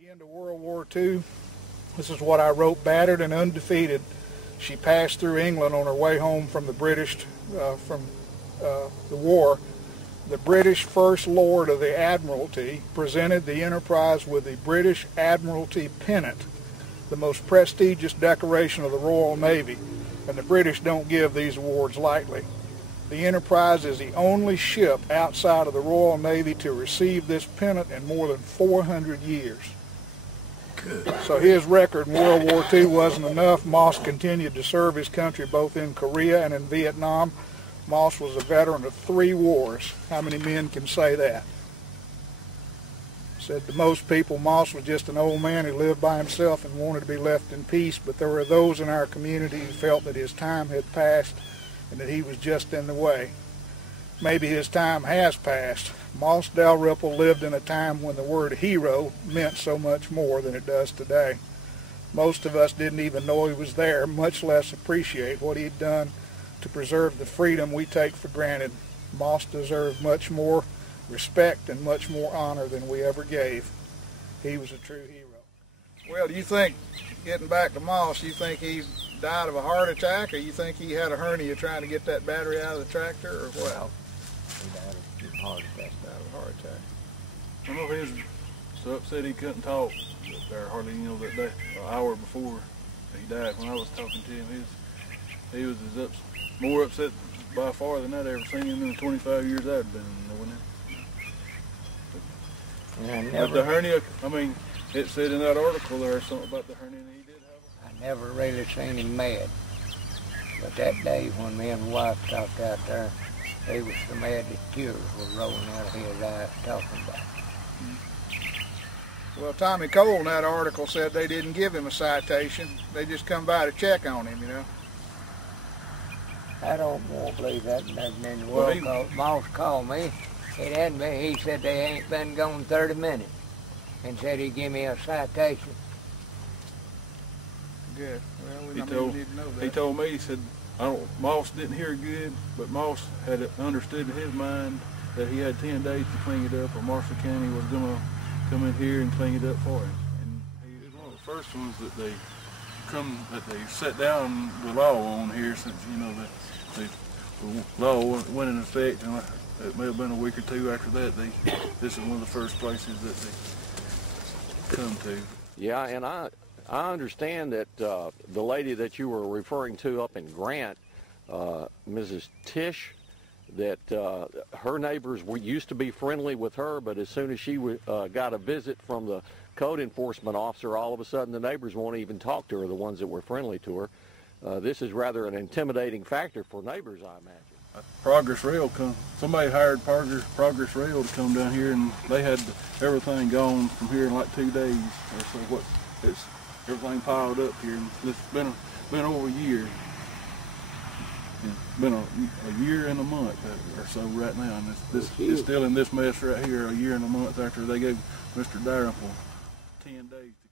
the end of World War II, this is what I wrote: battered and undefeated, she passed through England on her way home from the British, the war. The British First Lord of the Admiralty presented the Enterprise with the British Admiralty Pennant, the most prestigious decoration of the Royal Navy, and the British don't give these awards lightly. The Enterprise is the only ship outside of the Royal Navy to receive this pennant in more than 400 years. Good. So his record in World War II wasn't enough. Moss continued to serve his country both in Korea and in Vietnam. Moss was a veteran of 3 wars. How many men can say that? Said to most people, Moss was just an old man who lived by himself and wanted to be left in peace, but there were those in our community who felt that his time had passed and that he was just in the way. Maybe his time has passed. Moss Dalrymple lived in a time when the word hero meant so much more than it does today. Most of us didn't even know he was there, much less appreciate what he'd done to preserve the freedom we take for granted. Moss deserved much more respect and much more honor than we ever gave. He was a true hero. Well, do you think, getting back to Moss, you think he died of a heart attack, or you think he had a hernia trying to get that battery out of the tractor, or what? Well, he died of a heart attack. Died of a heart attack. I know he was so upset he couldn't talk there hardly, that day, an hour before he died. When I was talking to him, he was more upset by far than I'd ever seen him in the 25 years I'd been knowing him. But the hernia, I mean, it said in that article there something about the hernia that he did have. I never really seen him mad. But that day when me and my wife talked out there, he was so mad that tears were rolling out of his eyes talking about it. Well, Tommy Cole in that article said they didn't give him a citation. They just come by to check on him, I don't want to believe that. Nothing in the world. Moss called me. It hadn't been. He said they ain't been gone 30 minutes, and said he'd give me a citation. Good. Well, we need to know that. He told me, he said, Moss didn't hear good, but Moss had understood in his mind that he had 10 days to clean it up, or Marshall County was going to come in here and clean it up for him. And he was one of the first ones that they set down the law on here, since the law went in effect, and it may have been a week or two after that. This is one of the first places that they come to. Yeah, and I understand that the lady that you were referring to up in Grant, Mrs. Tish, that her neighbors used to be friendly with her, but as soon as she got a visit from the code enforcement officer, all of a sudden the neighbors won't even talk to her, the ones that were friendly to her. This is rather an intimidating factor for neighbors, I imagine. Progress Rail somebody hired Progress Rail to come down here, and they had everything gone from here in like 2 days. So everything piled up here, and it's been over a year. It's been a year and a month or so right now, and it's still in this mess right here, a year and a month after they gave Mr. Dalrymple 10 days to